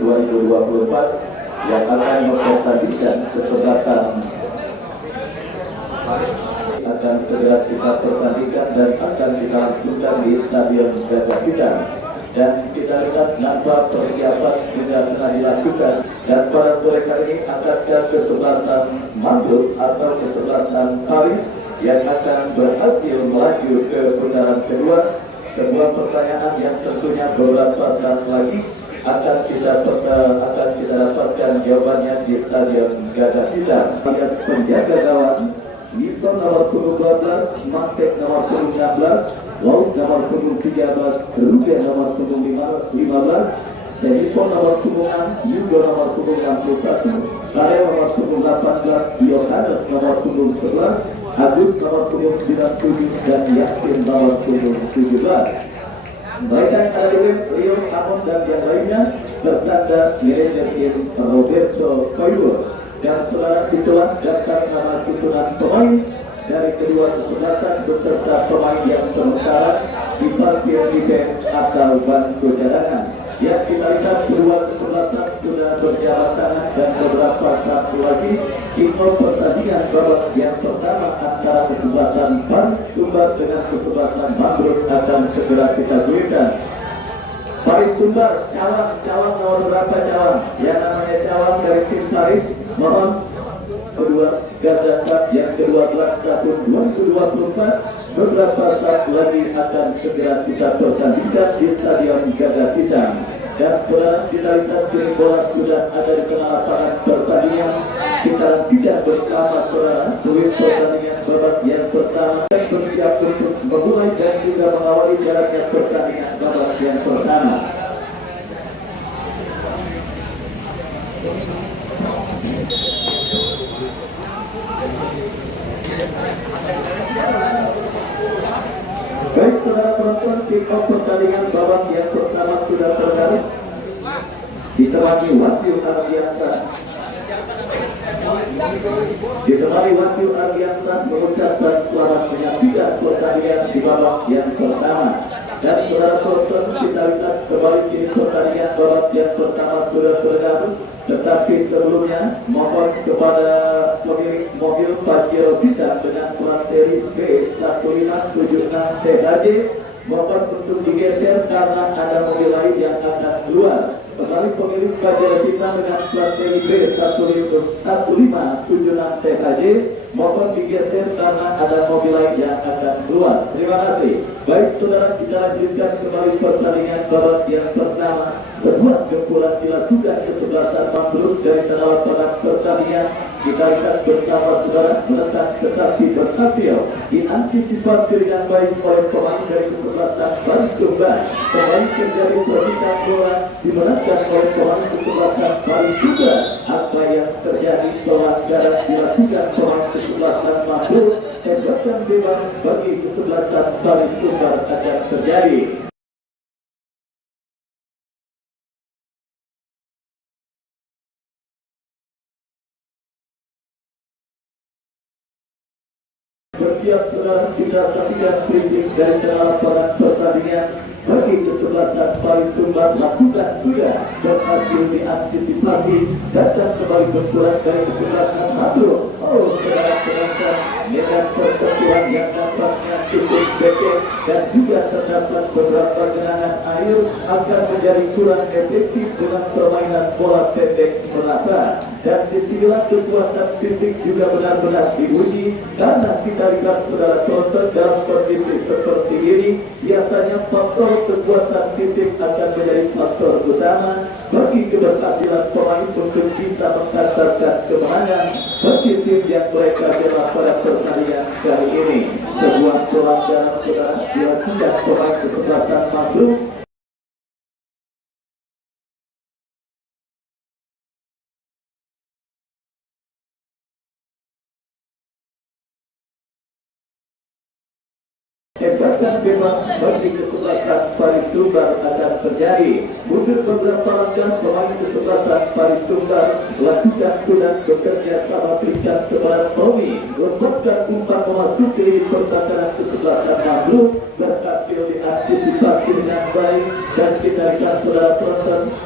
2024 yang akan mempertandingkan kesempatan akan segera kita pertandingkan dan akan kita langsungkan di Stadion Gajah Pitang. Dan kita lihat nampak persiapan sudah telah dilakukan, dan pada sore kali ini akan kesebelasan Manduk atau kesebelasan Paris yang akan berhasil melaju ke putaran kedua. Sebuah pertanyaan yang tentunya beberapa saat lagi akan kita dapatkan jawabannya di Stadion Gajah Pitang. Penjaga gawang Winston nomor punggung 12, Mantek nomor punggung 16, Laut nomor punggung 13, Ruben nomor punggung 15, Selipon nomor punggung 6, Yugo nomor punggung 61, Karel nomor punggung 18, Yohanes nomor punggung 11, Agus nomor punggung 97, dan Yasin nomor punggung 17. Mereka yang ada di Rio, Amon, dan yang lainnya bertanda manajer tim Roberto Koyur. Dan saudara, itulah daftar nama susunan pemain dari kedua kesebelasan beserta pemain yang sementara diparkir di bench atau bangku cadangan. Yang kita lihat kedua kesebelasan sudah berjabat tangan, dan beberapa saat lagi info pertandingan babak yang pertama antara kesebelasan Paris Sumbar dengan kesebelasan Mangrove akan segera kita gulirkan. Paris Sumbar, cawan nomor berapa cawan? Yang namanya cawan dari tim Paris, mohon kedua Gajah Cup yang ke-12 tahun 2024 beberapa saat lagi akan segera kita pertandingkan di Stadion Gajah Pitang. Dan saudara, kita lihat kini bola sudah ada di tengah lapangan pertandingan. Kita tidak bersama saudara tulis pertandingan babak yang pertama dan bersiap untuk memulai dan juga mengawali jalannya pertandingan babak yang pertama. Baik saudara penonton, kick-off pertandingan babak yang pertama sudah terjadi. Ditemani Wahyu Ardiansa. Mengucapkan selamat menyaksikan pertandingan di babak yang pertama. Dan saudara penonton, kita lihat kembali kini pertandingan babak yang pertama sudah terjadi. Tetapi sebelumnya mohon kepada pemilik mobil Pajero kita dengan plat seri B1576 THJ mohon untuk digeser karena ada mobil lain yang akan keluar. Kembali pemilik Pajero kita dengan plat seri B1576 THJ mohon digeser karena ada mobil lain yang akan keluar. Terima kasih. Baik saudara, kita lanjutkan kembali pertandingan babak yang pertama. Sebuah gempuran dilakukan kesebelasan Mangrove dari tengah lapangan pertandingan. Kita lihat bersama saudara menentang tetapi berhasil diantisipasi dengan baik oleh pemain dari kesebelasan Paris Sumbar. Pemain terjadi percikan bola dimenangkan oleh pemain kesebelasan Paris Sumbar. Apa yang terjadi pelanggaran dilakukan pemain kesebelasan Mangrove. Tembakan bebas bagi kesebelasan Paris Sumbar akan terjadi. Bersiap saudara, kita saksikan kritik dari tengah lapangan pertandingan bagi kesebelasan Paris Sumbar lakukan sudah berhasil diantisipasi. Datang kembali berkurang dari kesebelasan Mangrove. Oh saudara penonton, dengan pertempuran yang nampaknya cukup becek dan juga terdapat beberapa genangan air akan menjadi kurang efektif dengan permainan bola pendek merata. Dan disinilah kekuatan fisik juga benar-benar diuji, karena kita lihat saudara penonton dalam kondisi seperti ini biasanya faktor kekuatan fisik akan menjadi faktor utama bagi keberhasilan pemain untuk bisa mengantarkan kemenangan bagi tim yang mereka bela pada pertandingan kali ini. Sebuah pelanggaran saudara dilakukan pemain kesebelasan Mangrove. Tembakan bebas bagi kesebelasan Paris Sumbar akan terjadi. Mundur beberapa langkah pemain kesebelasan Paris Sumbar lakukan sudah bekerja sama berikan kepada Tommy lepaskan umpan memasuki pertahanan kesebelasan Mangrove, berhasil diantisipasi dengan baik. Dan kita lihat saudara penonton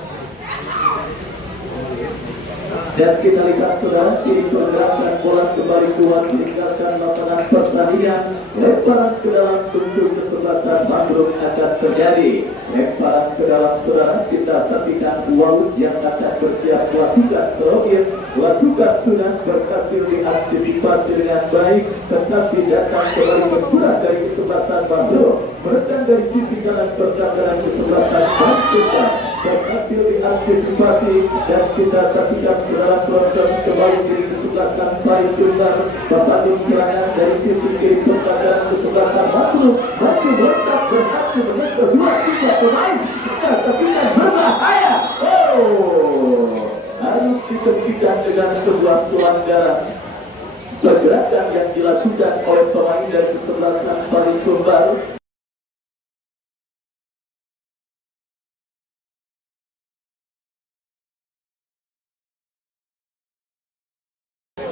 Dan kita lihat saudara, kini pergerakan bola kembali keluar meninggalkan lapangan pertandingan. Lemparan ke dalam untuk kesempatan Bandung akan terjadi. Lemparan ke dalam saudara, kita saksikan Walut yang akan bersiap melakukan terobosan. Lakukan sudah berhasil diantisipasi dengan baik, tetapi datang kembali berkurang dari kesempatan Bandung. Merekan dari sisi kanan pertahanan kesempatan Bandung berhasil diantisipasi dan kita saksikan saudara proses kembali dari kesempatan Paris Tunggal. Bandung serangan dari sisi kiri pertahanan kesempatan Bandung. Bandung besar berhasil menyentuh 2-3 pemain. Kita saksikan berbahaya. Harus ditentukan dengan sebuah pelanggaran. Pergerakan yang dilakukan oleh pemain dari kesebelasan Paris Tunggal.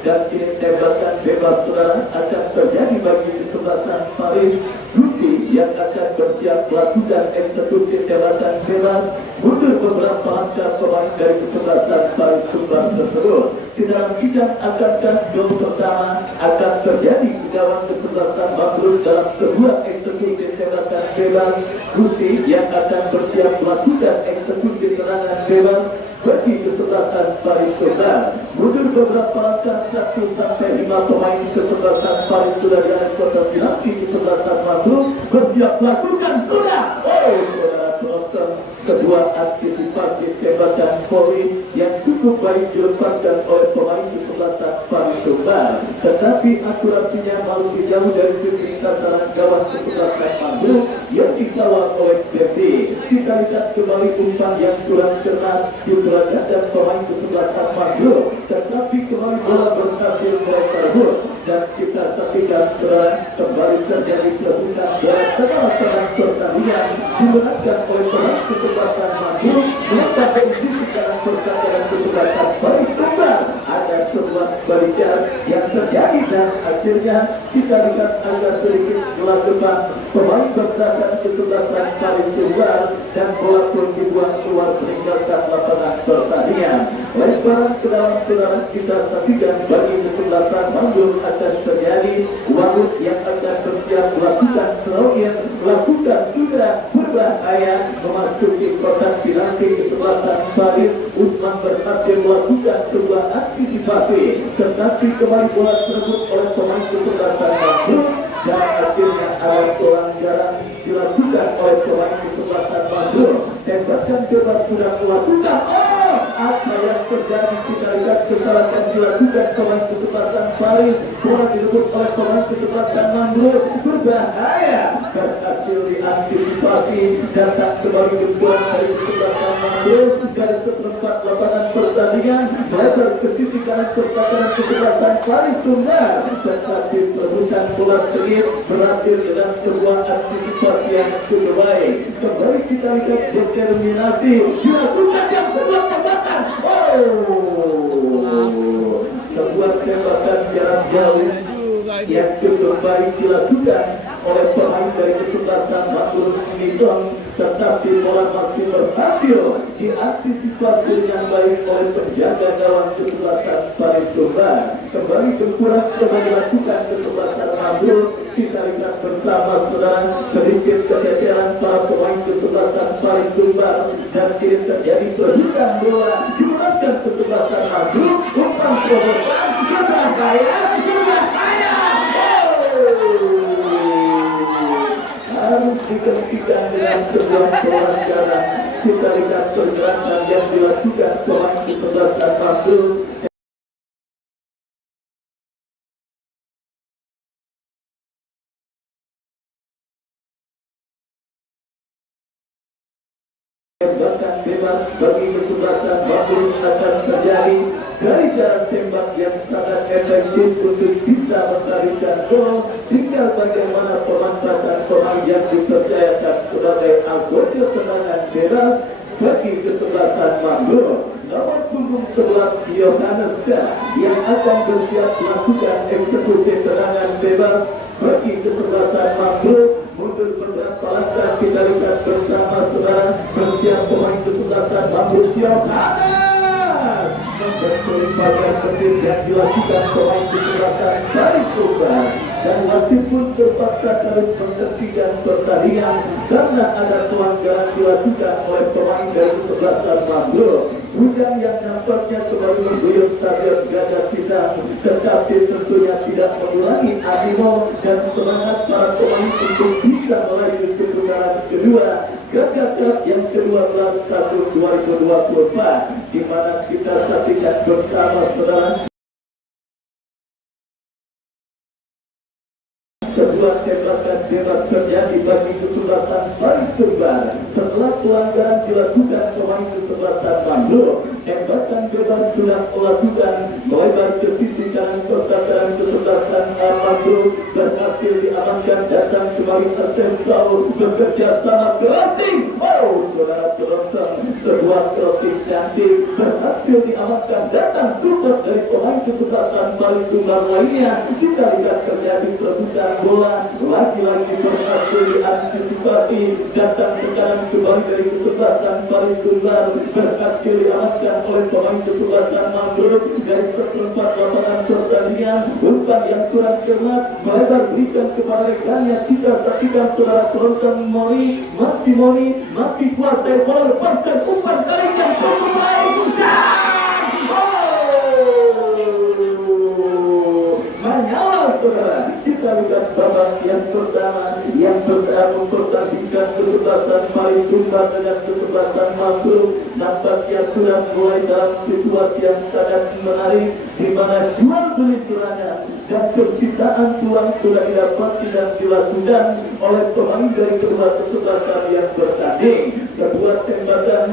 Dan kini tembakan bebas saudara akan terjadi bagi kesebelasan Paris. Gusti yang akan bersiap melakukan eksekusi tembakan bebas. Mundur beberapa langkah pemain dari kesebelasan Paris Tunggal tersebut. Di dalam bidang akankah gol pertama akan terjadi di gawang kesebelasan Bandung dalam sebuah eksekusi tembakan bebas. Gusti yang akan bersiap melakukan eksekusi serangan bebas bagi kesebelasan Paris Tunggal. Mundur beberapa langkah 1-5 pemain kesebelasan Paris sudah di atas kotak penalti kesebelasan Bandung bersiap melakukan sudah. Saudara penonton, sebuah antisipasi tembakan volley yang cukup baik dilepaskan oleh pemain kesebelasan Paris Tunggal, tetapi akurasinya masih jauh dari titik sasaran gawang kesebelasan Bandung yang dikawal oleh Devi. Kita lihat kembali umpan yang kurang cermat dan pemain kesebelasan Bandung, tetapi kembali bola berhasil tersebut dan kita saksikan kembali terjadi perebutan bola tengah pertandingan dimenangkan oleh pemain kesebelasan Bandung meletak dari sisi kanan pertandingan kesebelasan Paris Tunggal. Ada sebuah balikan yang terjadi dan akhirnya kita lihat agak sedikit bola depan pemain bersahabat kesebelasan Paris Tunggal dan bola pun dibuang keluar meninggalkan lapangan pertandingan. Lemparan ke dalam saudara kita saksikan bagi kesebelasan Bandung akan terjadi. Walut yang akan bersiap melakukan terobosan, melakukan sudah berbahaya memasuki kotak penalti kesebelasan Paris. Usman berhasil melakukan sebuah antisipasi, tetapi kembali bola tersebut oleh pemain kesebelasan Bandung dan akhirnya ada pelanggaran dilakukan oleh pemain kesebelasan Bandung. Tembakan bebas sudah melakukan. Apa yang terjadi? Kita lihat kesalahan dilakukan pemain kesebelasan Paris. Bola direbut oleh pemain kesebelasan Bandung. Berbahaya. Berhasil diantisipasi. Datang kembali berbuat dari kesebelasan Bandung. Dari seperempat lapangan pertandingan melebar ke sisi kanan pertahanan kesebelasan Paris Tunggal. Tetapi perebutan bola sedikit berhasil dengan sebuah antisipasi yang cukup baik. Kembali kita lihat determinasi dilakukan yang sebuah tembakan. Sebuah tembakan jarak jauh yang cukup baik dilakukan oleh pemain dari kesebelasan Bandung Nison, tetapi bola masih berhasil diantisipasi dengan baik oleh penjaga gawang kesebelasan Paris Tunggal. Kembali berkurang coba dilakukan kesebelasan Bandung. Kita lihat bersama saudara sedikit keteteran para pemain kesebelasan Paris Tunggal dan kini terjadi perebutan bola dilakukan kesebelasan Bandung. Umpan terobosan berbahaya. Harus dikendalikan dengan sebuah pelanggaran. Kita lihat pergerakan yang dilakukan pemain kesebelasan Bandung. Tembakan bebas bagi kesebelasan Bandung akan terjadi dari jarak tembak yang sangat efektif untuk bisa mencarikan gol. Tinggal bagaimana pemanfaatan pemain yang dipercayakan sebagai anggota tendangan bebas bagi kesebelasan Bandung. Nomor punggung 11 Yohanes yang akan bersiap melakukan eksekusi tendangan bebas bagi kesebelasan Bandung. Mundur beberapa langkah kita lihat bersama saudara bersiap pemain kesebelasan Bandung Yohanes dan pelimpangan petir yang dilakukan pemain kesebelasan Paris Sumbar, dan wasit pun terpaksa harus menghentikan pertandingan karena ada pelanggaran dilakukan oleh pemain dari kesebelasan Mangrove. Hujan yang nampaknya kembali mengguyur stadion Gajah Pitang, tetapi tentunya tidak mengurangi animo dan semangat para pemain untuk bisa meraih kejuaraan kedua Gajah Cup yang ke-12 tahun 2024, di mana kita saksikan bersama saudara sebuah tembakan bebas terjadi bagi kesebelasan Paris Sumbar setelah pelanggaran dilakukan pemain kesebelasan Mangrove. Tembakan bebas sudah melakukan melebar ke sisi kanan pertahanan kesebelasan Mangrove berhasil diamankan. Datang kembali Asensao bekerja sama crossing. Oh, saudara penonton, sebuah crossing cantik berhasil diamankan. Datang support dari pemain kesebelasan Paris Sumbar lainnya. Kita lihat terjadi perebutan bola, lagi-lagi berhasil diantisipasi. Datang sekarang kembali dari kesebelasan Paris Sumbar berhasil diamankan oleh pemain kesebelasan Mangrove. Dari seperempat lapangan pertandingan, umpan yang kurang cermat melebar berikan kepada rekannya. Kita saksikan saudara penonton, Moni masih kuasai bola, lepaskan umpan kali yang cukup baik dan menyala saudara. Kita lihat babak yang pertama mempertandingkan kesebelasan Paris Sumbar dengan kesebelasan Mangrove. Nampaknya sudah mulai dalam situasi yang sangat menarik, di mana jual beli serangan dan penciptaan peluang sudah didapati dan dilakukan oleh pemain dari kedua kesebelasan yang bertanding. Sebuah tembakan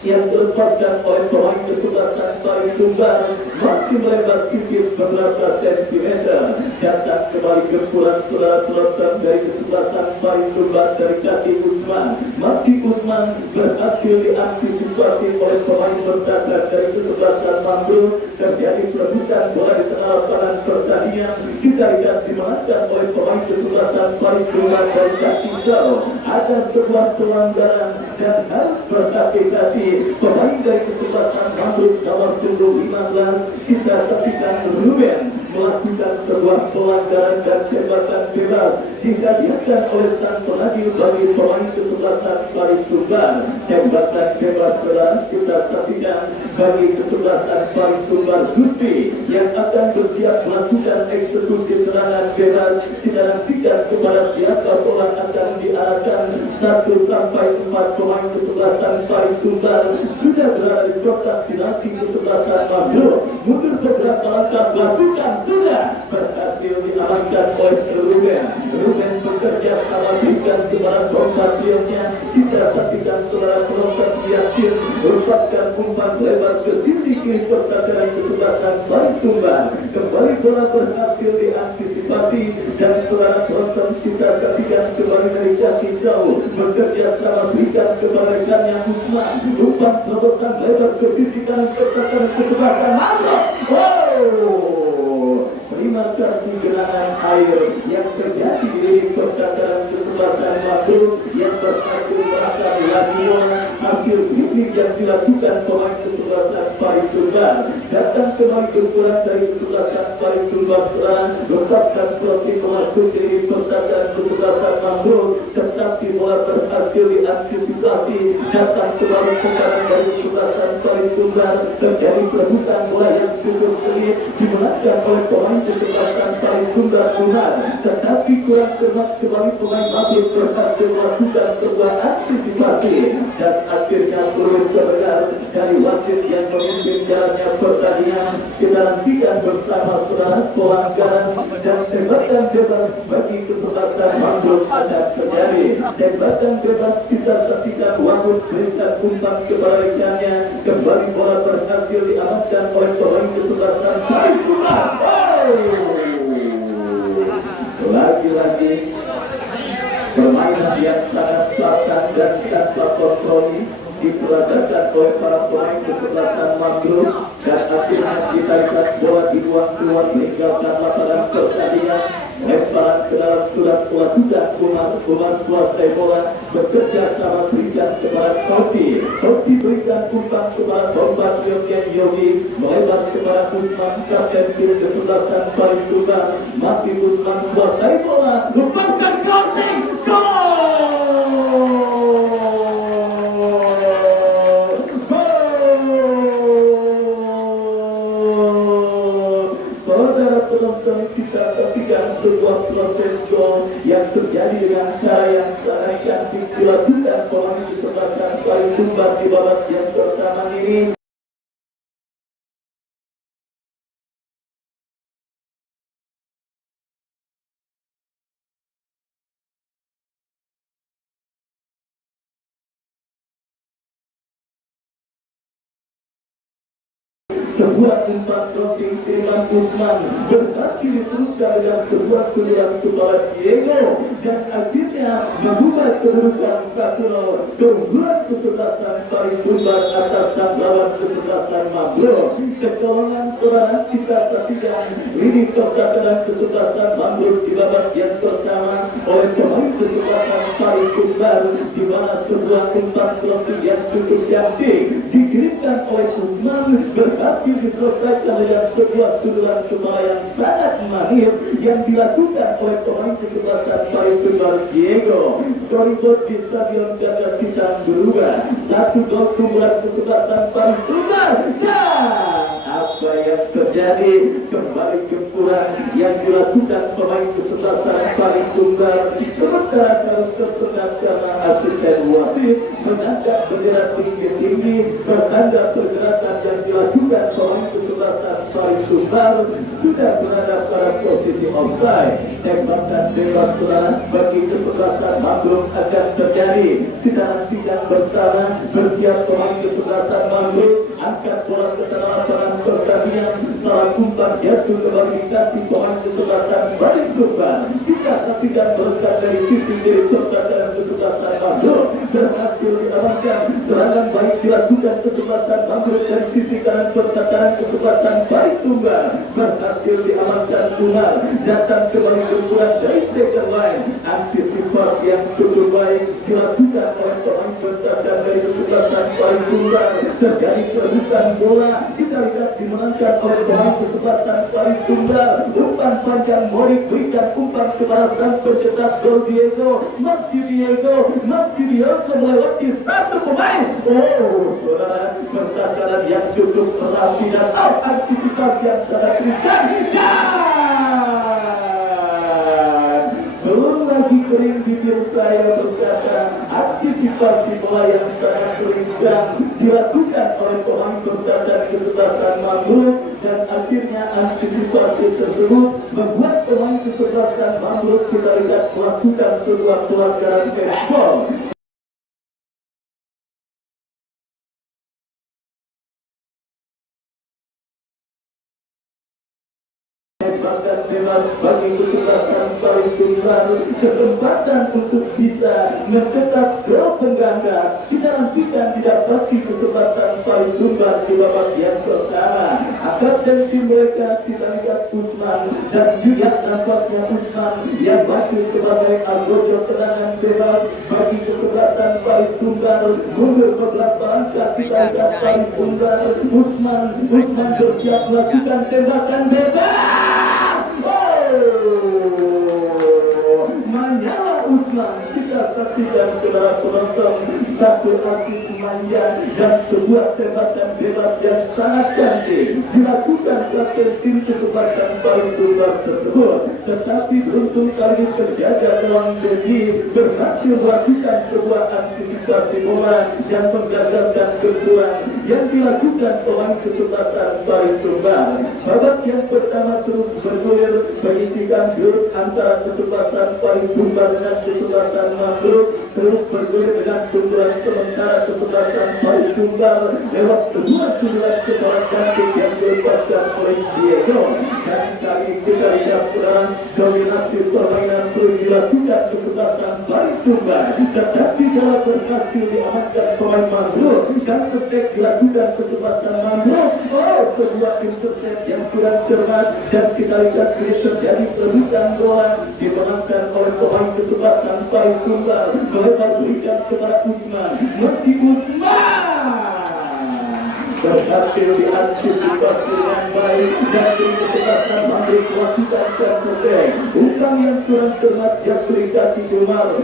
yang dilepaskan oleh pemain kesebelasan Paris Sumbar masih melebar tipis beberapa sentimeter. Datang kembali gempuran saudara penonton dari kesebelasan Paris Sumbar dari kaki Usman. Masih Usman berhasil diantisipasi oleh pemain bertahan dari kesebelasan Mangrove. Terjadi perebutan bola di tengah lapangan pertandingan. Kita lihat dimenangkan oleh pemain kesebelasan Paris Sumbar dari kaki Sao. Ada sebuah pelanggaran dan harus berhati-hati. Pemain dari kesebelasan Mangrove nomor 15 kita saksikan Ruben melakukan sebuah pelanggaran dan tembakan bebas dihadiahkan oleh sang pengadil bagi pemain kesebelasan Paris Sumbar. Tembakan bebas belas kita saksikan bagi kesebelasan Paris Sumbar Gusti yang akan bersiap melakukan eksekusi serangan bebas. Kita nantikan kepada siapa bola akan diarahkan. 1 sampai 4 pemain kesebelasan Paris Sumbar sudah berada di kotak penalti kesebelasan Mangrove. Mundur beberapa langkah, lakukan sudah berhasil diamankan oleh Ruben bekerja sama berikan kepada kompatriotnya. Kita saksikan saudara penonton yakin merupakan umpan lebar ke sisi kiri pertahanan kesebelasan Paris Sumbar. Kembali bola berhasil diantisipasi dan saudara penonton kita saksikan kembali dari kaki Sao bekerja sama berikan kepada rekannya Usman. Umpan terobosan lebar ke sisi kanan pertahanan kesebelasan Mangrove. Terima kasih genangan air yang terjadi di pertahanan kesebelasan Mangrove yang berhasil mengangkat Lamio. Hasil piknik yang dilakukan pemain kesebelasan Paris Sumbar. Datang kembali gempuran dari kesebelasan Paris Sumbar sekarang lepaskan crossing masuk di pertahanan kesebelasan Mangrove, tetapi bola berhasil diantisipasi. Datang kembali sekarang dari kesebelasan Paris Sumbar. Terjadi perebutan bola yang cukup sulit dimenangkan oleh pemain kesebelasan Paris Sumbar Tuhan, tetapi kurang cermat kembali pemain Mabit berhasil melakukan sebuah antisipasi dan akhirnya perlu terdengar dari wasit yang memimpin jalannya pertandingan. Kita nantikan bersama saudara pelanggaran dan tembakan bebas bagi kesebelasan Mangrove ada terjadi. Tembakan bebas kita saksikan Wahid berikan umpan kepada rekannya. Kembali bola berhasil diamankan oleh pemain kesebelasan Paris Sumbar. Lagi-lagi permainan yang sangat pelaksan dan tanpa kompromi diperagakan oleh para pemain kesebelasan Mangrove, dan akhirnya kita lihat bola dibuang keluar meninggalkan lapangan pertandingan. Lemparan ke dalam surat pelakukan Umar kuasai bola, bekerja sama berikan kepada Totti berikan umpan kepada Bombat Yogi melebar kepada Usman, kapten tim kesebelasan paling tunggal. Masih Usman kuasai bola, lepaskan crossing, penonton kita saksikan sebuah proses gol yang terjadi dengan cara yang sangat cantik dilakukan pemain kesebelasan paling tunggal di babak yang pertama ini. Sebuah umpan crossing Firman Usman berhasil diteruskan dengan sebuah tendangan kepala Diego, dan akhirnya membuka kedudukan 1-0. Keunggulan kesebelasan paling tunggal atas sang lawan kesebelasan Mangrove. Kecolongan serangan kita saksikan lini pertahanan kesebelasan Mangrove di babak yang pertama oleh pemain kesebelasan paling tunggal, di mana sebuah umpan crossing yang cukup cantik dikirimkan oleh Usman berhasil diselesaikan dengan sebuah tendangan kepala yang sangat manis yang dilakukan oleh pemain kesebelasan paling tunggal Diego. Scoreboard di Stadion Gajah Pitang berubah 1-0 keunggulan kesebelasan paling tunggal, dan apa yang terjadi kembali gempuran yang dilakukan pemain kesebelasan paling tunggal, sementara harus tersendat karena asisten wasit mengangkat bendera tinggi-tinggi bertanda pergerakan yang dilakukan pemain kesebelasan paling tunggal sudah berada pada posisi offside. Tembakan bebas serangan bagi kesebelasan Mangrove akan terjadi. Kita nantikan bersama, bersiap pemain kesebelasan Mangrove angkat bola ke tengah lapangan pertandingan. Salah umpan jatuh kembali dikasih pemain kesebelasan Baris Sultan. Kita saksikan berkat dari sisi kiri pertahanan kesebelasan Mangrove berhasil diamankan. Serangan baik dilakukan kesebelasan Mangrove dari sisi kanan pertahanan kesebelasan Baris Tunggal berhasil diamankan Tunggal. Datang kembali gempuran dari second line. Antisipasi yang cukup baik dilakukan oleh pemain pertahanan dari kesebelasan Baris Tunggal. Terjadi kerusakan bola, kita lihat dimenangkan oleh pemain kesebelasan Baris Tunggal. Umpan panjang Morik berikan umpan kepada sang pencetak gol Diego. Masih Diego melewati satu pemain. Saudara, pertahanan yang cukup rapi dan antisipasi yang sangat kritikan. Belum lagi kering bibir saya berkata, antisipasi bola yang sangat kritikan dilakukan oleh pemain pertahanan kesebelasan Mangrove, dan akhirnya antisipasi tersebut membuat pemain kesebelasan Mangrove kita lihat melakukan sebuah pelanggaran handball. Tembakan bebas bagi kesebelasan paling tunggal, kesempatan untuk bisa mencetak gol pengganda. Kita nantikan didapati kesempatan paling tunggal di babak yang pertama. Kapten tim mereka kita lihat Usman, dan juga nampaknya Usman yang maju sebagai algojo tendangan bebas bagi kesebelasan paling tunggal. Mundur ke belakang kita lihat paling tunggal Usman bersiap melakukan tembakan bebas. Menyala Usman, kita saksikan saudara penonton, satu asis manja dan sebuah tembakan bebas yang sangat cantik dilakukan kapten tim kesebelasan paling tunggal tersebut. Tetapi beruntung kali terjaga gawang Dedi berhasil melakukan sebuah antisipasi bola yang menggagalkan gempuran yang dilakukan pemain kesebelasan paling tunggal. Babak yang pertama terus bergulir mengisikan grup antara kesebelasan paling tunggal dengan kesebelasan Mangrove, terus bergulir dengan keunggulan sementara kesebelasan paling tunggal lewat sebuah sundulan sebuah cantik yang dilepaskan oleh oleh Diego. Dan kali kita lihat saudara, dominasi permainan terus dilakukan kesebelasan Bali Sumbar. Tetapi kalau berhasil diamankan pemain Mandro dan ketek dilakukan kesebelasan Mandro. Oh, sebuah intercept yang kurang cermat dan kita lihat ini terjadi perebutan bola dimenangkan oleh pemain kesebelasan Bali Sumbar. Mereka berikan kepada Usman. Meski Usman berhasil diantisipasi dengan baik dari kesempatan Madrid melakukan terketek. Umpan yang kurang cermat yang berikan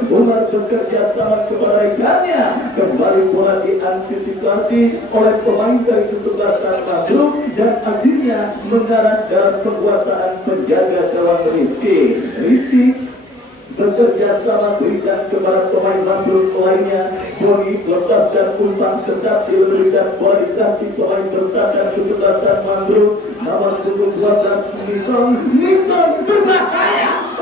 Umar bekerja sama kepada rekannya. Kembali bola diantisipasi oleh pemain dari kesebelasan Madrid dan akhirnya mengarah dalam penguasaan penjaga gawang Rizky bekerja sama berikan kepada pemain Mandruk lainnya. Boni lepaskan umpan tetap diberikan bola di kaki pemain bertahan kesebelasan Mandruk. Nomor 12 Nison berbahaya.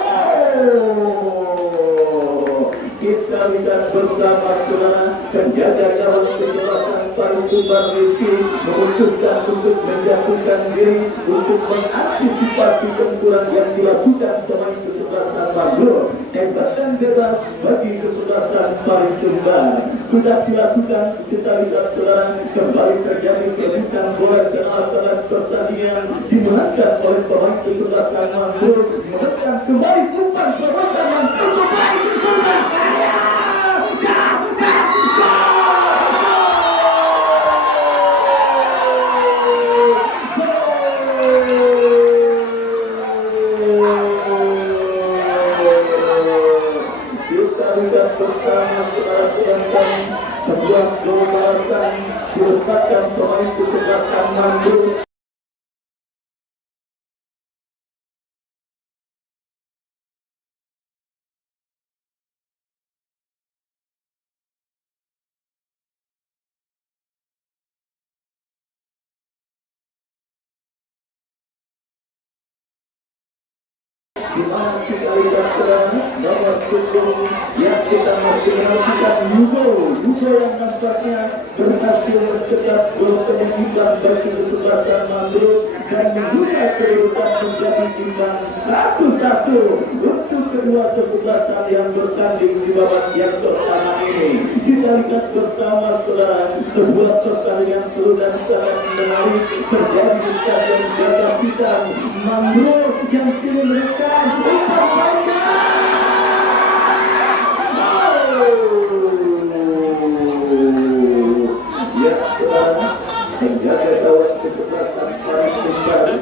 Kita lihat bersama saudara, penjaga gawang kesebelasan Bali Sumbar Rizky memutuskan untuk menjatuhkan diri untuk mengantisipasi benturan yang dilakukan pemain kesebelasan Mandruk. Tembakan bebas bagi kesebelasan Bali Sumbar sudah dilakukan. Kita lihat saudara, kembali terjadi perebutan bola ke tengah pertandingan dimenangkan oleh pemain kesebelasan Mandruk. Menekan kembali umpan pertahanan untuk Bali Sumbar. Bersama saudara sedangkan sebuah gol balasan diletakkan pemain kesebelasan Mandruk. Di mana kita lihat saudara, nomor 10 yang kita masih menantikan Yugo yang nampaknya berhasil mencetak gol penyeimbang bagi kesebelasan Mandruk dan membuka kedudukan menjadi imbang 1-1 untuk kedua kesebelasan yang bertanding di babak yang pertama ini. Kita lihat bersama saudara, sebuah pertandingan seru dan sangat menarik terjadi di Stadion Jagapitan. Mandruk yang kini mereka penjaga gawang kesebelasan Bali Sumbar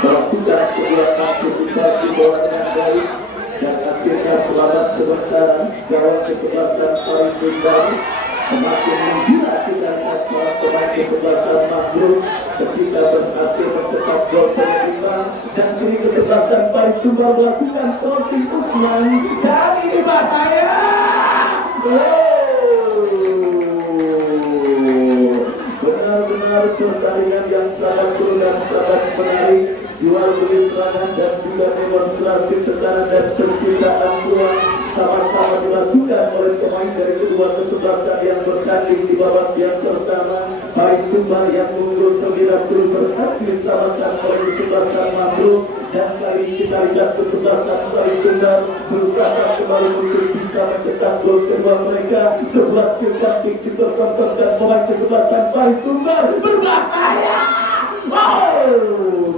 melakukan sebuah antisipasi bola dengan baik dan akhirnya selamat sementara. Gawang kesebelasan Bali Sumbar semakin menggila. Kita lihat pemain kesebelasan Mandruk ketika berhasil mencetak gol penyeimbang dan kini kesebelasan Bali Sumbar melakukan crossing Usman dan ini bahaya. Benar-benar pertandingan yang sangat seru dan sangat menarik. Jual beli serangan dan juga demonstrasi tekanan dan penciptaan peluang sama-sama dilakukan oleh pemain dari kedua kesebelasan yang bertanding di babak yang pertama. Bali Sumbar yang unggul 90 berhasil disamakan oleh kesebelasan Mandruk dan kali kita lihat kesebelasan Bali Sumbar berusaha kembali untuk bisa mencetak gol kedua mereka. 11 cantik dipertontonkan pemain kesebelasan Bali Sumbar berbahaya.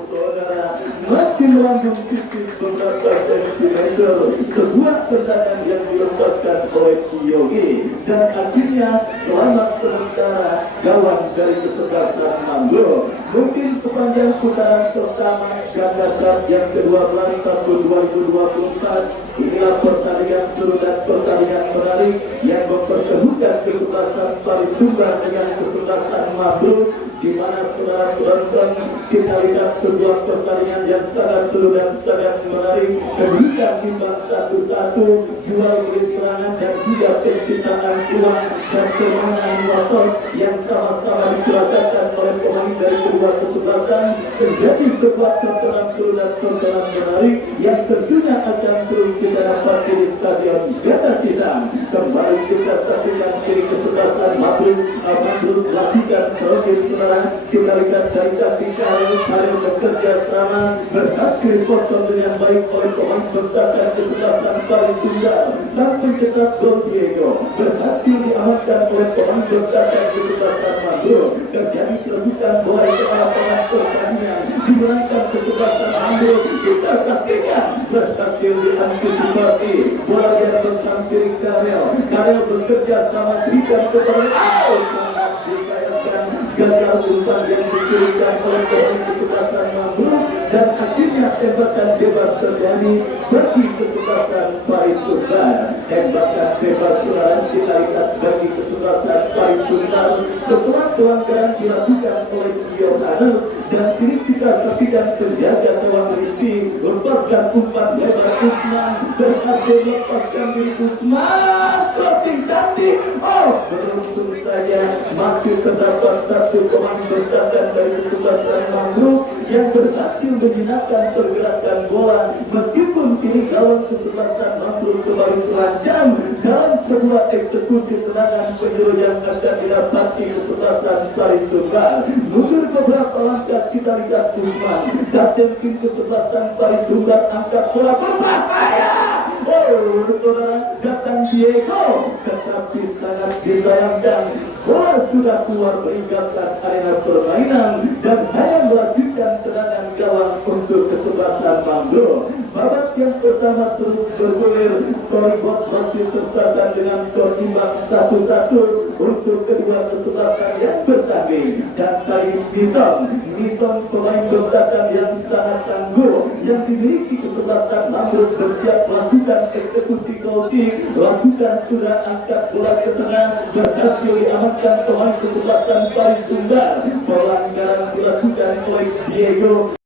Saudara, masih melambung tipis beberapa sentimeter. Sebuah tendangan yang dilepaskan oleh Yogi dan akhirnya selamat sementara gawang dari kesebelasan Mandruk. Mungkin sepanjang putaran pertama Ganda Cup yang ke-12 tahun 2024 inilah pertandingan seru dan pertandingan menarik yang mempertemukan kesebelasan Bali Sumbar dengan kesebelasan Mandruk, di mana saudara penonton kita lihat sebuah pertandingan yang sangat seru dan sangat menarik. Kedudukan imbang 1-1, jual beli serangan dan juga penciptaan peluang dan kemenangan wasit yang sama-sama dikeragakan oleh pemain dari kedua kesebelasan menjadi sebuah tontonan seru dan tontonan menarik yang tentunya akan terus kita dapat di Stadion Jagapitan. Kembali kita saksikan kiri kesebelasan Mandruk Abdul lakukan terus saudara. Kita lihat dari kaki Karel bekerja sama berhasil potong dengan baik oleh pemain bertahan kesempatan paling tunggal. Sampai cetak gol Diego berhasil diamankan oleh pemain bertahan kesempatan Mandro. Terjadi perebutan bola ke arah tengah pertandingan. Dimenangkan kesempatan Mandro. Kita saksikan berhasil diantisipasi. Bola yang bersampir Karel bekerja sama berikan kepada sangat disayangkan gagal umpan yang diberikan oleh pemain kesempatan Mampu dan akhirnya tembakan bebas terjadi bagi kesempatan Paris Sultan. Tembakan bebas saudara kita lihat bagi kesempatan Paris Sultan setelah pelanggaran dilakukan oleh Yohanes dan kini kita saksikan penjaga gawang Rizky lepaskan umpan lebar Usman berhasil lepaskan diri Usman crossing cantik. Beruntung saja masih terdapat satu pemain bertahan dari kesempatan Mangrove yang berhasil menjinakkan pergerakan bola meskipun kini gawang kesempatan Mangrove kembali terancam dalam sebuah eksekusi serangan penjuru yang akan didapati kesempatan Paris Sultan. Mundur beberapa langkah kita lihat Usman dan mungkin kesempatan Paris Sultan angkat bola berbahaya. Saudara datang Diego tetapi sangat disayangkan bola sudah keluar meninggalkan arena permainan dan hanya melanjutkan serangan gawang untuk kesempatan Mambo. Babak yang pertama terus bergulir, scoreboard masih tercatat dengan skor imbang 1-1 untuk kedua kesempatan yang bertanding. Dan tadi Nison pemain bertahan yang sangat tangguh yang dimiliki kesempatan Mambo bersiap melakukan eksekusi goalkick, lakukan sudah angkat bola ke tengah, berhasil diamankan pemain kesempatan Paris Sumbar. Pelanggaran dilakukan oleh Diego.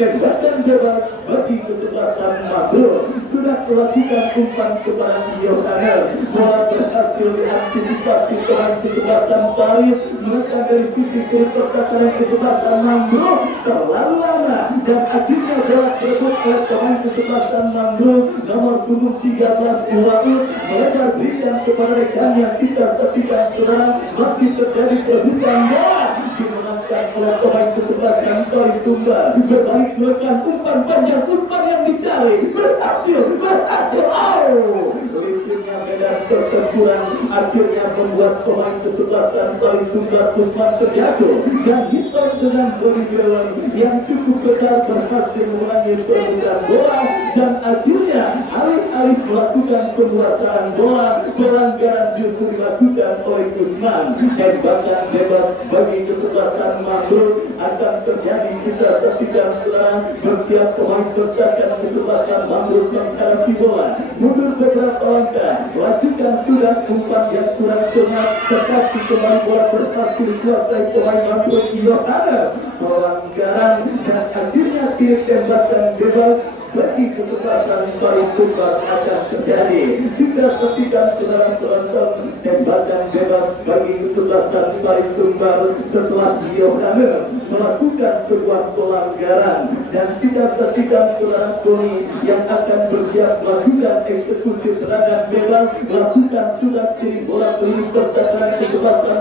Tembakan bebas bagi kesempatan Madro sudah melakukan umpan kepada Yohanes. Bola berhasil diantisipasi dengan kesempatan Paris menekan dari sisi kiri pertahanan kesempatan Madro terlalu lama dan akhirnya bola berebut oleh pemain kesempatan Madro nomor punggung 13 Uwaud melebar berikan kepada rekannya. Kita saksikan saudara masih terjadi perebutan bola dimenangkan oleh pemain kesempatan Paris Sumbar. Berbalik melakukan umpan panjang Usman yang dicari berhasil liciknya medan pertempuran akhirnya membuat pemain kesempatan Paris Sumbar Usman terjatuh dan Nison dengan Bodigeron yang cukup besar berhasil mengulangi perebutan bola dan akhirnya alih-alih melakukan penguasaan bola pelanggaran justru dilakukan oleh Usman. Tembakan bebas bagi kesempatan Mangrove akan terjadi. Kita saksikan saudara bersiap pemain bertahan kesempatan Mangrove menghadapi bola mundur beberapa langkah lakukan sudah umpan yang kurang tepat tetapi kembali bola berhasil dikuasai pemain Mangrove Yohanes. Pelanggaran dan akhirnya kiri tembakan bebas bagi kesempatan Paris Sumbar akan terjadi. Kita saksikan saudara penonton tembakan bebas bagi kesempatan Paris Sumbar setelah Yohanes melakukan sebuah pelanggaran dan kita saksikan saudara Tony yang akan bersiap melakukan eksekusi serangan bebas melakukan sudah kiri bola beri pertahanan kesempatan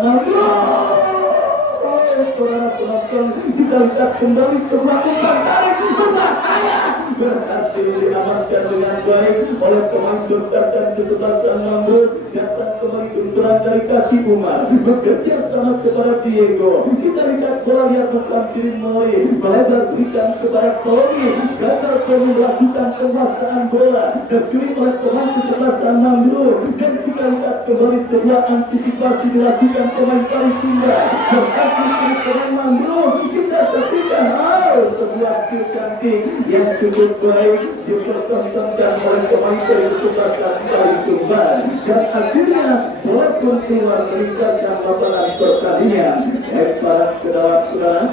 saudara penonton kita lihat kembali sebuah umpan tarik berbahaya berhasil diamankan dengan baik oleh pemain bertahan kesempatan Mangrove. Datang kembali benturan dari kaki Umar bekerja sama kepada Diego. Kita lihat bola yang menghampiri Mori melebar berikan kepada Tony. Gagal Tony melakukan penguasaan bola tercuri oleh pemain kesempatan Mangrove dan kita lihat kembali sebuah antisipasi dilakukan pemain Paris Sumbar berhasil pemain Mangrove. Kita saksikan sebuah skill cantik yang cukup baik dipertontonkan oleh pemain dari kesempatan Paris Sumbar dan akhirnya bola pun keluar meninggalkan lapangan pertandingan. Para saudara-saudara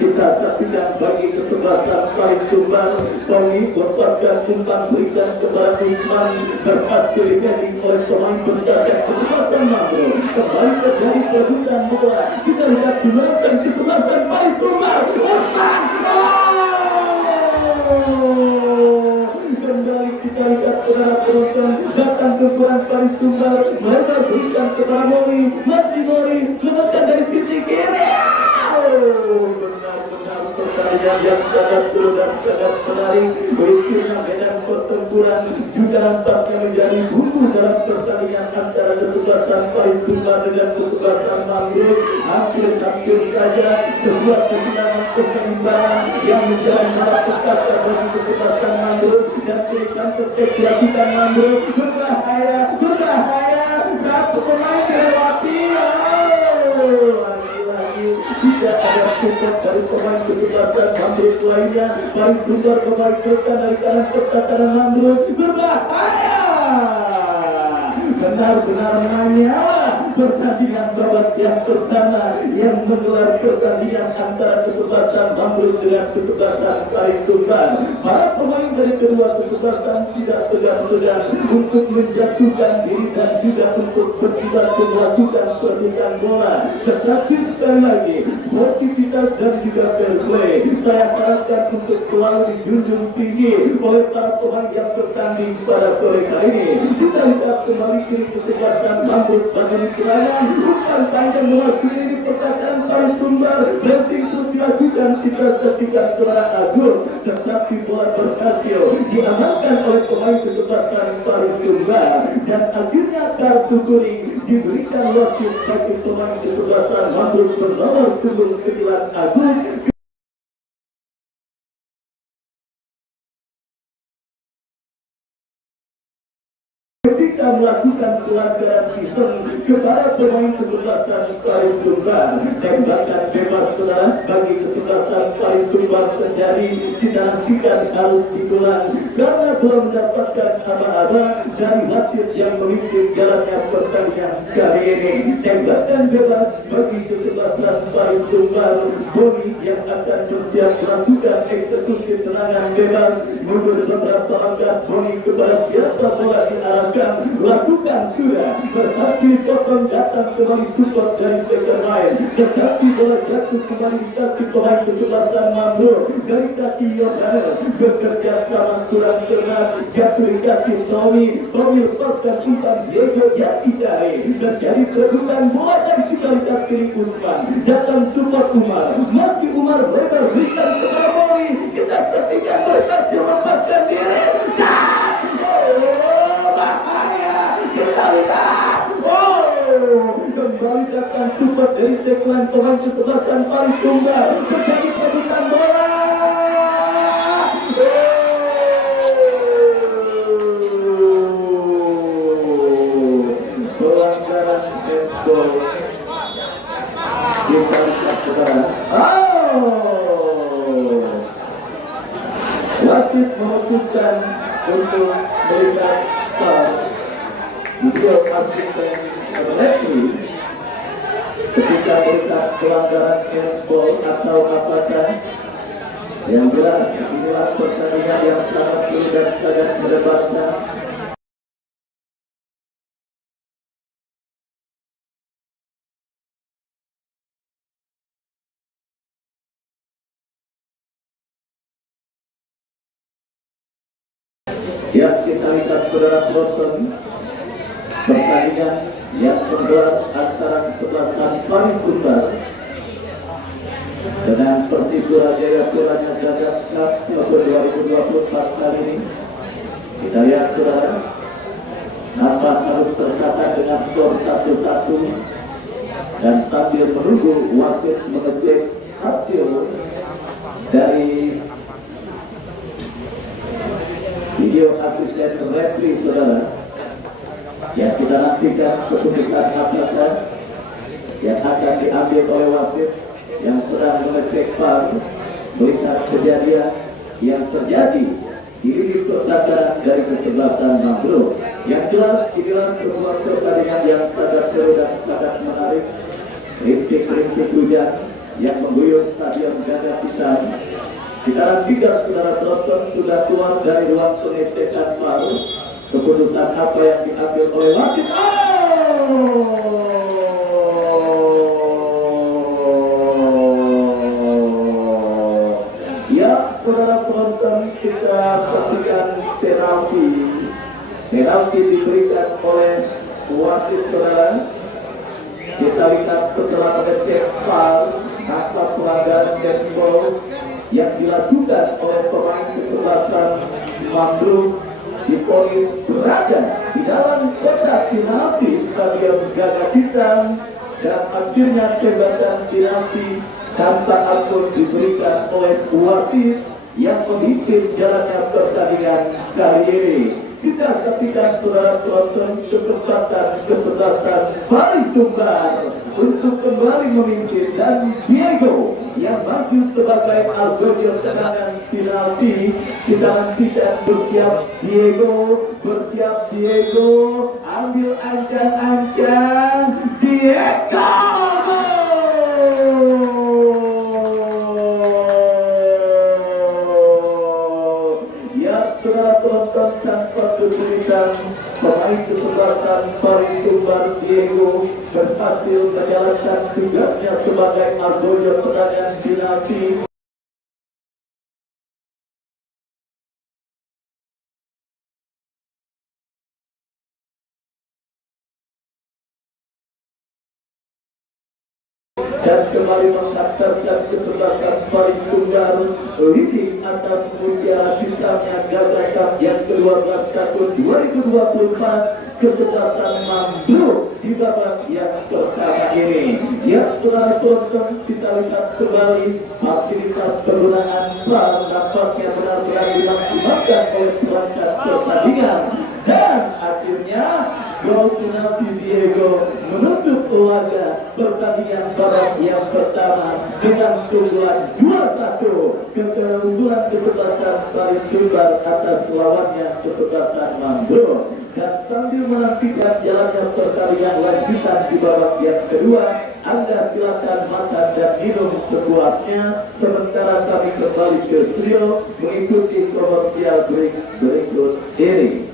kita saksikan bagi kesempatan Paris Sumbar Tony melepaskan umpan berikan kepada Usman berhasil diheading oleh pemain bertahan kesempatan Mangrove. Kembali terjadi perebutan bola. Kita lihat dimenangkan kesempatan Paris Sumbar Usman Kembali kita lihat saudara penonton, datang ke kurang Paris Sumbar, mereka berikan kepada Mori, masih Mori lemparkan dari sisi kiri. Benar-benar pertandingan yang sangat seru dan sangat menarik. Berikutnya medan pertempuran juga nampaknya menjadi buku dalam pertandingan antara kesebelasan Paris Sumbar dengan kesebelasan Mangrove. Hampir saja sebuah kemenangan keseimbangan yang menjadi malah petaka bagi kesebelasan Mangrove dan berikan dilakukan Mangrove. Berbahaya satu pemain dilewati. Tidak ada support dari pemain kesebelasan Mangrove lainnya. Paris Sumbar kembalikan dari kanan pertahanan Mangrove. Berbahaya, benar-benar menyala pertandingan babak yang pertama yang menggelar pertandingan antara kesebelasan Mangrove dengan kesebelasan Paris Sumbar. Para pemain dari kedua kesebelasan tidak segan-segan untuk menjatuhkan diri dan juga untuk berjibaku melakukan perlukan bola. Tetapi sekali lagi, sportivitas dan juga fair play saya harapkan untuk selalu dijunjung tinggi oleh para pemain yang bertanding pada sore kali ini. Kita lihat kembali kiri kesebelasan Mangrove bagian serangan, bukan panjang mewakili di pertahanan Paris Sumbar. Dressing pun dilakukan kita ketika seorang Agus, tetapi bola berhasil diamankan oleh pemain kesebelasan Paris Sumbar dan akhirnya kartu kuning diberikan wasit bagi pemain kesebelasan Mangrove bernomor punggung 9 Agus. Ketika melakukan pelanggaran iseng kepada pemain kesebelasan Paris Sumbar, tembakan bebas saudara bagi kesebelasan Paris Sumbar terjadi, dinantikan harus diulang karena belum mendapatkan aba-aba dari wasit yang memimpin jalannya pertandingan kali ini. Tembakan bebas bagi kesebelasan Paris Sumbar, Boni yang akan bersiap melakukan eksekusi tendangan bebas. Mundur beberapa langkah Boni kepada siapa bola diarahkan, lakukan sudah berhasil potong, datang kembali support dari second line, tetapi bola jatuh kembali dikasih pemain kesebelasan Mangrove dari kaki Yohanes, bekerja sama kurang cermat, jatuh di kaki Tommy lepaskan umpan Diego Yatijare dan jadi kedudukan bola dan kita lihat kiri Usman, datang support Umar, masih Umar lebar berikan kepada Mori, kita ketika berhasil melepaskan diri dan kita lihat, kembali datang support dari seklan pemain kesebelasan Paris Sumbar, terjadi perebutan bola. Pelanggaran handball. Kita lihat saudara. Wasit memutuskan untuk melihat video asisten referee ketika melihat pelanggaran handball atau apakah yang jelas inilah pertandingan yang sangat seru dan sangat mendebarkan. Ya, kita lihat saudara penonton, pertandingan yang menggelar antara kesebelasan Paris Sumbar dengan Persipura Jayapuranya Gagak Cup tahun 2024 kali ini. Kita lihat saudara, nampak harus tercatat dengan skor 1-1 dan sambil menunggu wasit mengecek hasil dari video asisten referee saudara, yang kita nantikan keputusan apakah yang akan diambil oleh wasit yang sedang mengecek VAR melihat kejadian yang terjadi di lini pertahanan dari kesebelasan Mangrove. Yang jelas inilah sebuah pertandingan yang sangat seru dan sangat menarik. Rintik-rintik hujan yang mengguyur stadion Gajah Pisan. Kita nantikan saudara penonton sudah keluar dari ruang pengecekan VAR. Keputusan apa yang diambil oleh wasit? Ya, saudara penonton, penalti. Penalti diberikan oleh wasit saudara. Kita lihat setelah mengecek VAR atas pelanggaran handball yang dilakukan oleh pemain kesebelasan Mandru diponis berada di dalam kotak penalti Stadion Gagak Hitam, dan akhirnya tembakan penalti tanpa ampun diberikan oleh wasit yang memimpin jalannya pertandingan kali ini. Kita saksikan saudara penonton kesebelasan Paris Sumbar untuk kembali memimpin, dan Diego yang maju sebagai algoritma tendangan penalti. Kita nantikan bersiap Diego, ambil ancang-ancang, Diego. Saudara penonton, tanpa kesulitan pemain kesebelasan Paris Sumbar Diego berhasil menjalankan tugasnya sebagai algoritma tendangan penalti. Dan kembali menghantarkan kesebelasan Paris Sumbar leading atas Mutiara Hitamnya Gagak Cup yang ke-12 tahun 2024, kesebelasan Mandru di babak yang pertama ini. Ya, saudara penonton, kita lihat kembali fasilitas penggunaan VAR nampaknya benar-benar dimaksimalkan oleh perangkat pertandingan, dan akhirnya gol penalti Diego menutup laga pertandingan babak yang pertama dengan keunggulan 2-1 keunggulan kesebelasan Paris Sumbar atas lawannya kesebelasan Mandru. Dan sambil menantikan jalannya pertandingan lanjutan di babak yang kedua, Anda silakan makan dan minum sepuasnya sementara kami kembali ke studio mengikuti komersial break berikut ini.